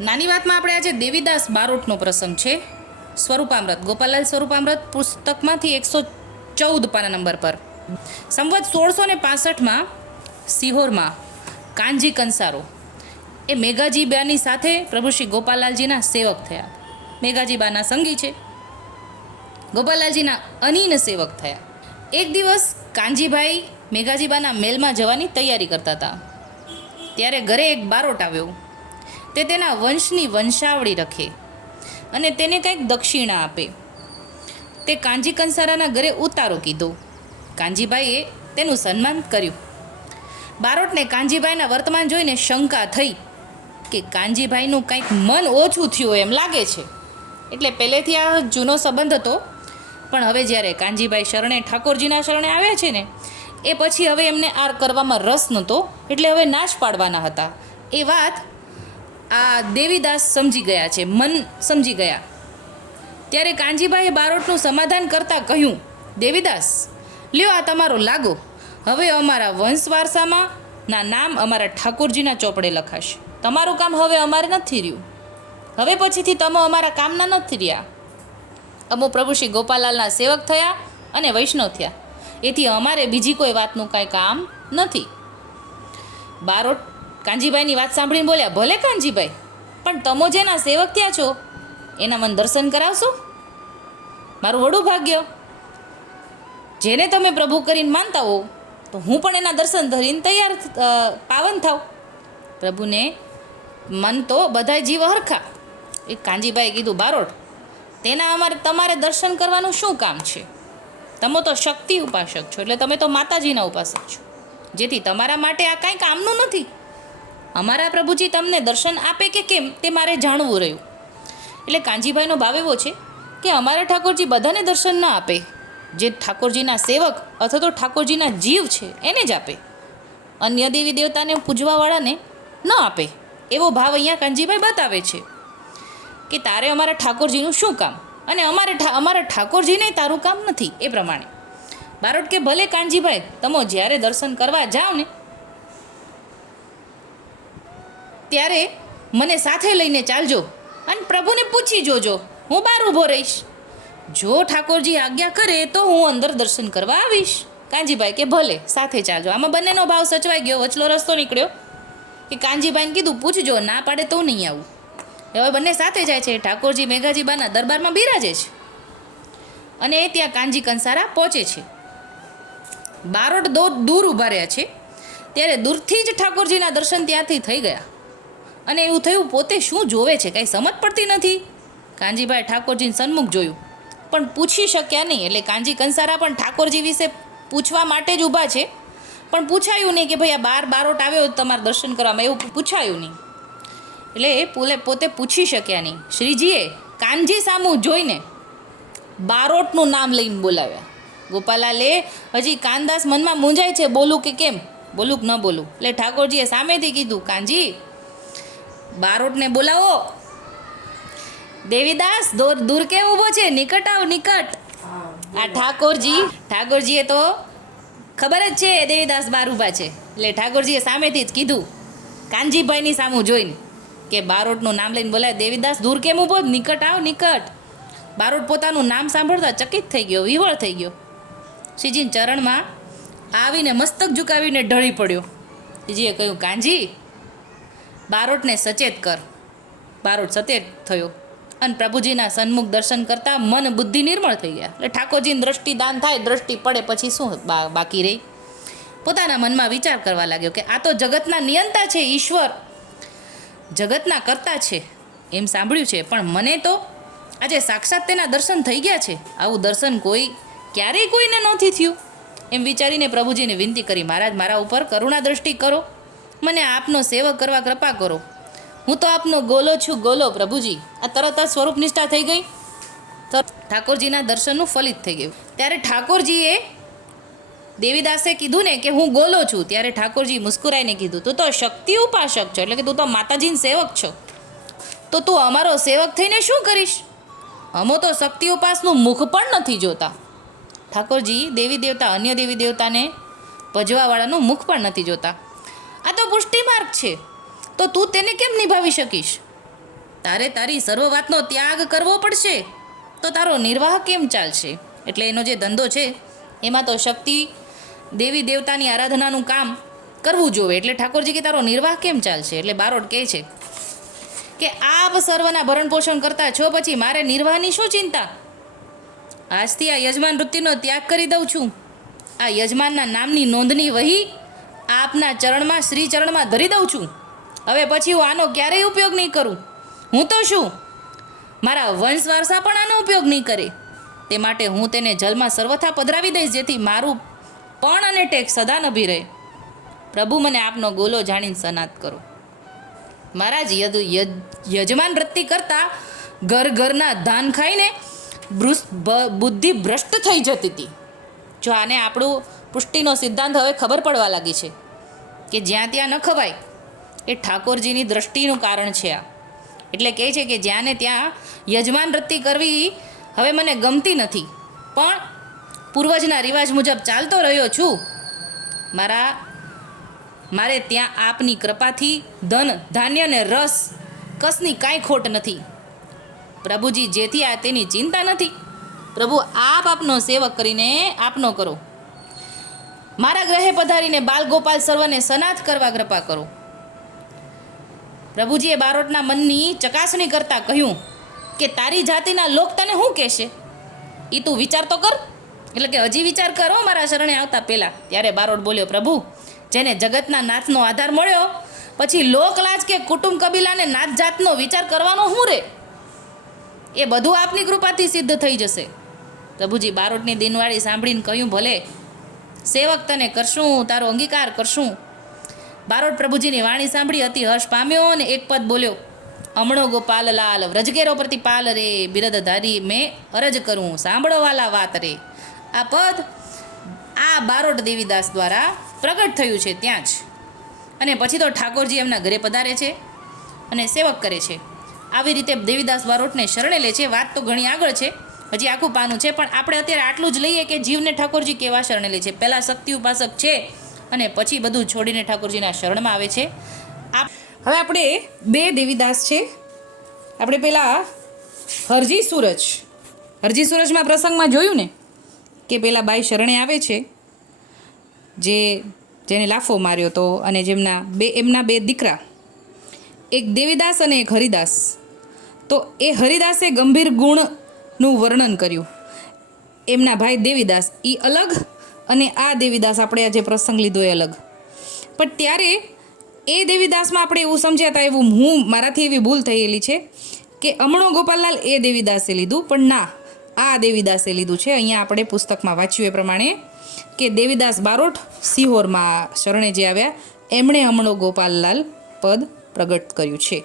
નાની વાતમાં આપણે આજે દેવીદાસ બારોટનો પ્રસંગ છે. સ્વરૂપામૃત ગોપાલાલ સ્વરૂપામૃત પુસ્તકમાંથી એકસો ચૌદ પાના નંબર પર. સંવત સોળસો ને પાસઠમાં સિહોરમાં કાનજી કંસારો. એ મેઘાજીબાની સાથે પ્રભુ શ્રી ગોપાલાલજીના સેવક થયા. મેઘાજીબાના સંગી છે. ગોપાલાલજીના અનીન સેવક થયા. એક દિવસ કાનજીભાઈ મેઘાજીબાના મેલમાં જવાની તૈયારી કરતા હતા. ત્યારે ઘરે એક બારોટ આવ્યો. તે તેના વંશની વંશાવળી રખે અને તેને કંઈક દક્ષિણા આપે. તે કાંજી કંસારાના ઘરે ઉતારો કીધો. કાંજીભાઈએ તેનું સન્માન કર્યું. બારોટને કાંજીભાઈના વર્તમાન જોઈને શંકા થઈ કે કાંજીભાઈનું કંઈક મન ઓછું થયું એમ લાગે છે. એટલે પહેલેથી આ જૂનો સંબંધ હતો. પણ હવે જ્યારે કાંજીભાઈ શરણે ઠાકોરજીના શરણે આવ્યા છે ને, એ પછી હવે એમને આ કરવામાં રસ નહોતો. એટલે હવે નાશ પાડવાના હતા. એ વાત આ દેવીદાસ સમજી ગયા છે, મન સમજી ગયા. ત્યારે કાંજીભાઈએ બારોટનું સમાધાન કરતાં કહ્યું, દેવીદાસ, લ્યો આ તમારો લાગો. હવે અમારા વંશ વારસામાં ના નામ અમારા ઠાકોરજીના ચોપડે લખાશે. તમારું કામ હવે અમારે નથી રહ્યું. હવે પછીથી તમે અમારા કામના નથી રહ્યા. અમો પ્રભુ શ્રી ગોપાલાલના સેવક થયા અને વૈષ્ણવ થયા. એથી અમારે બીજી કોઈ વાતનું કાંઈ કામ નથી. બારોટ કાંજીભાઈની વાત સાંભળીને બોલ્યા, ભલે કાંજીભાઈ પણ તમો જેના સેવક ત્યાં છો, એના મને દર્શન કરાવશો? મારું વડું ભાગ્ય. જેને તમે પ્રભુ કરીને માનતા હો તો હું પણ એના દર્શન ધરીને તૈયાર પાવન થાવ પ્રભુને મન તો બધાય જીવ હરખા. એ કાંજીભાઈ કીધું, બારોટ, તેના અમારે, તમારે દર્શન કરવાનું શું કામ છે? તમે તો શક્તિ ઉપાસક છો, એટલે તમે તો માતાજીના ઉપાસક છો. જેથી તમારા માટે આ કાંઈ કામનું નથી. અમારા પ્રભુજી તમને દર્શન આપે કે કેમ તે મારે જાણવું રહ્યું. એટલે કાંજીભાઈનો ભાવ એવો છે કે અમારા ઠાકોરજી બધાને દર્શન ના આપે. જે ઠાકોરજીના સેવક અથવા તો ઠાકોરજીના જીવ છે, એને જ આપે. અન્ય દેવી દેવતાને પૂજવાવાળાને ન આપે. એવો ભાવ અહીંયા કાંજીભાઈ બતાવે છે કે તારે અમારા ઠાકોરજીનું શું કામ? અને અમારે અમારા ઠાકોરજીને તારું કામ નથી, એ પ્રમાણે. બારોટ કે ભલે કાનજીભાઈ, તમે જ્યારે દર્શન કરવા જાઓ ને ત્યારે મને સાથે લઈને ચાલજો અને પ્રભુને પૂછી જોજો. હું બહાર ઊભો રહીશ. જો ઠાકોરજી આજ્ઞા કરે તો હું અંદર દર્શન કરવા આવીશ. કાંજીભાઈ કે ભલે, સાથે ચાલજો. આમાં બંનેનો ભાવ સચવાઈ ગયો, વચલો રસ્તો નીકળ્યો કે કાંજીભાઈને કીધું, પૂછજો, ના પાડે તો નહીં આવું. હવે બંને સાથે જાય છે. ઠાકોરજી મેઘાજીબાના દરબારમાં બિરાજે છે અને એ ત્યાં કાંજી કંસારા પહોંચે છે. બારોટ દો દૂર ઊભા રહ્યા છે. ત્યારે દૂરથી જ ઠાકોરજીના દર્શન ત્યાંથી થઈ ગયા. અને એવું થયું, પોતે શું જોવે છે? કાંઈ સમજ પડતી નથી. કાંજીભાઈ ઠાકોરજીને સન્મુખ જોયું. પણ પૂછી શક્યા નહીં. એટલે કાંજી કંસારા પણ ઠાકોરજી વિશે પૂછવા માટે જ ઊભા છે. પણ પૂછાયું નહીં કે ભાઈ આ બાર બારોટ આવ્યો તમારે દર્શન કરવામાં એવું પૂછાયું નહીં. એટલે એ પોલે, પોતે પૂછી શક્યા નહીં. શ્રીજીએ કાનજી સામું જોઈને બારોટનું નામ લઈને બોલાવ્યા. ગોપાલાલે હજી કાનદાસ મનમાં મૂંઝાય છે બોલું કે કેમ? બોલું કે ન બોલું. એટલે ઠાકોરજીએ સામેથી કીધું, કાનજી બારોટને બોલાવો. દેવીદાસ, દૂર દૂર કેમ ઊભો છે? નિકટ આવ, નિકટ. આ ઠાકોરજી, ઠાકોરજીએ તો ખબર જ છે, દેવીદાસ બાર ઊભા છે. એટલે ઠાકોરજીએ સામેથી જ કીધું, કાનજીભાઈની સામું જોઈને કે બારોટનું નામ લઈને બોલાય. દેવીદાસ, દૂર કેમ ઊભો? નિકટ આવ, નિકટ. બારોટ પોતાનું નામ સાંભળતા ચકિત થઈ ગયો વિવળ થઈ ગયો. શ્રીજીન ચરણમાં આવીને મસ્તક ઝુકાવીને ઢળી પડ્યો. શ્રીજીએ કહ્યું કાંજી બારોટને સચેત કર. બારોટ સચેત થયો અને પ્રભુજીના સન્મુખ દર્શન કરતાં મન બુદ્ધિ નિર્મળ થઈ ગયા. એટલે ઠાકોરજીની દ્રષ્ટિ દાન થાય, દ્રષ્ટિ પડે પછી શું બાકી રહી? પોતાના મનમાં વિચાર કરવા લાગ્યો કે આ તો જગતના નિયંતા છે, ઈશ્વર. જગતના કરતા છે, એમ સાંભળ્યું છે. પણ મને તો આજે સાક્ષાત તેના દર્શન થઈ ગયા છે. આવું દર્શન કોઈ, ક્યારેય કોઈને નહોતી થયું. એમ વિચારીને પ્રભુજીને વિનંતી કરી, મહારાજ, મારા ઉપર કરુણા દ્રષ્ટિ કરો. મને આપનો સેવક કરવા કૃપા કરો. હું તો આપનો ગોલો છું, ગોલો પ્રભુજી. આ તરત જ સ્વરૂપ નિષ્ઠા થઈ ગઈ. તો ઠાકોરજીના દર્શનનું ફલિત થઈ ગયું. ત્યારે ઠાકોરજીએ દેવીદાસે કીધું ને કે હું ગોલો છું, ત્યારે ઠાકોરજી મુસ્કુરાઈને કીધું, તું તો શક્તિ ઉપાસક છો, એટલે કે તું તો માતાજીનો સેવક છો. તો તું અમારો સેવક થઈને શું કરીશ? અમો તો શક્તિ ઉપાસનું મુખ પણ નથી જોતા. ઠાકોરજી દેવી દેવતા, અન્ય દેવી દેવતાને ભજવાવાળાનું મુખ પણ નથી જોતા. આ તો પુષ્ટિ માર્ગ છે. તો તું તેને કેમ નિભાવી શકીશ? તારે તારી સર્વ વાતનો ત્યાગ કરવો પડશે. તો તારો નિર્વાહ કેમ ચાલશે? એટલે એનો જે ધંધો છે, એમાં તો શક્તિ, દેવી દેવતાની આરાધનાનું કામ કરવું જોઈએ એટલે ઠાકોરજી કે તારો નિર્વાહ કેમ ચાલશે? એટલે બારોટ કહે છે કે આપ સર્વના ભરણ પોષણ કરતા છો, પછી મારે નિર્વાહની શું ચિંતા? આજથી આ યજમાન વૃત્તિનો ત્યાગ કરી દઉં છું. આ યજમાનના નામની નોંધની વહી આપના ચરણમાં શ્રી ચરણમાં ધરી દઉં છું. હવે પછી હું આનો ક્યારેય ઉપયોગ નહીં કરું. હું તો શું? મારા વંશ વારસા પણ આનો ઉપયોગ નહીં કરે. તે માટે હું તેને જલમાં સર્વથા પધરાવી દઈશ, જેથી મારું પણ અને ટેક સદા નભી રહે. પ્રભુ, મને આપનો ગોલો જાણીને સનાત કરો. મહારાજ, યદ યજ- યજમાન વૃત્તિ કરતા ઘર ઘરના ધાન ખાઈને બુદ્ધિ ભ્રષ્ટ થઈ જતી હતી. જો આને આપણું પુષ્ટિનો સિદ્ધાંત હવે ખબર પડવા લાગી છે કે જ્યાં ત્યાં ન ખવાય એ ઠાકોરજીની દ્રષ્ટિનું કારણ છે આ. એટલે કહે છે કે જ્યાં ને ત્યાં યજમાન વૃત્તિ કરવી હવે મને ગમતી નથી. પણ પૂર્વજના રિવાજ મુજબ ચાલતો રહ્યો છું. મારા, મારે ત્યાં આપની કૃપાથી ધન, ધાન્ય ને રસ કસની કાંઈ ખોટ નથી. પ્રભુજી જેથી આ તેની ચિંતા નથી. પ્રભુ આપ આપનો સેવક કરીને આપનો કરો. મારા ગ્રહે પધારીને બાલ ગોપાલ સર્વને સનાથ કરવા કૃપા કરો. પ્રભુજીએ બારોટના મનની ચકાસણી કરતા કહ્યું કે તારી જાતિના લોક તને શું કહેશે? એ તું વિચાર તો કર. એટલે કે હજી વિચાર કરો મારા શરણે આવતા પહેલાં. ત્યારે બારોટ બોલ્યો, પ્રભુ, જેને જગતના નાથનો આધાર મળ્યો, પછી લોકલાજ કે કુટુંબ કબીલાને નાથ જાતનો વિચાર કરવાનો શું રે? એ બધું આપની કૃપાથી સિદ્ધ થઈ જશે. પ્રભુજી બારોટની દિનવાળી સાંભળીને કહ્યું, ભલે સેવક તને કરશું, તારો અંગીકાર કરશું. બારોટ પ્રભુજીની વાણી સાંભળી અતિ હર્ષ પામ્યો અને એક પદ બોલ્યો અમણો ગોપાલ લાલ વ્રજગેરો પ્રતિ પાલ રે, બિરદધારી મેં અરજ કરું સાંભળો વાલા વાત રે. આ પદ આ બારોટ દેવીદાસ દ્વારા પ્રગટ થયું છે ત્યાં જ. અને પછી તો ઠાકોરજી એમના ઘરે પધારે છે અને સેવક કરે છે. આવી રીતે દેવીદાસ બારોટને શરણે લે છે, વાત તો ઘણી આગળ છે. હજી આખું પાનું છે, પણ આપણે અત્યારે આટલું જ લઈએ કે જીવને ઠાકોરજી કેવા શરણે લે છે. પહેલાં શક્તિ ઉપાસક છે અને પછી બધું છોડીને ઠાકોરજીના શરણમાં આવે છે. હવે આપણે બે દેવીદાસ છે. આપણે પહેલાં હરજી સૂરજ. હરજી સૂરજમાં પ્રસંગમાં જોયું ને? કે પેલા બાઈ શરણે આવે છે, જે જેને લાફો માર્યો તો અને જેમના બે એમના બે દીકરા, એક દેવીદાસ અને એક હરિદાસ. તો એ હરિદાસે ગંભીર ગુણનું વર્ણન કર્યું. એમના ભાઈ દેવીદાસ એ અલગ અને આ દેવીદાસ આપણે આજે પ્રસંગ લીધો એ અલગ. પણ ત્યારે એ દેવીદાસમાં આપણે એવું સમજ્યા હતા એવું હું મારાથી એવી ભૂલ થયેલી છે કે અમણો ગોપાલલાલ એ દેવીદાસે લીધું, પણ ના, આ દેવીદાસે લીધું છે. અહીંયા આપણે પુસ્તકમાં વાંચ્યું એ પ્રમાણે કે દેવીદાસ બારોટ સિહોરમાં શરણે જે આવ્યા, એમણે અમણો ગોપાલલાલ પદ પ્રગટ કર્યું છે.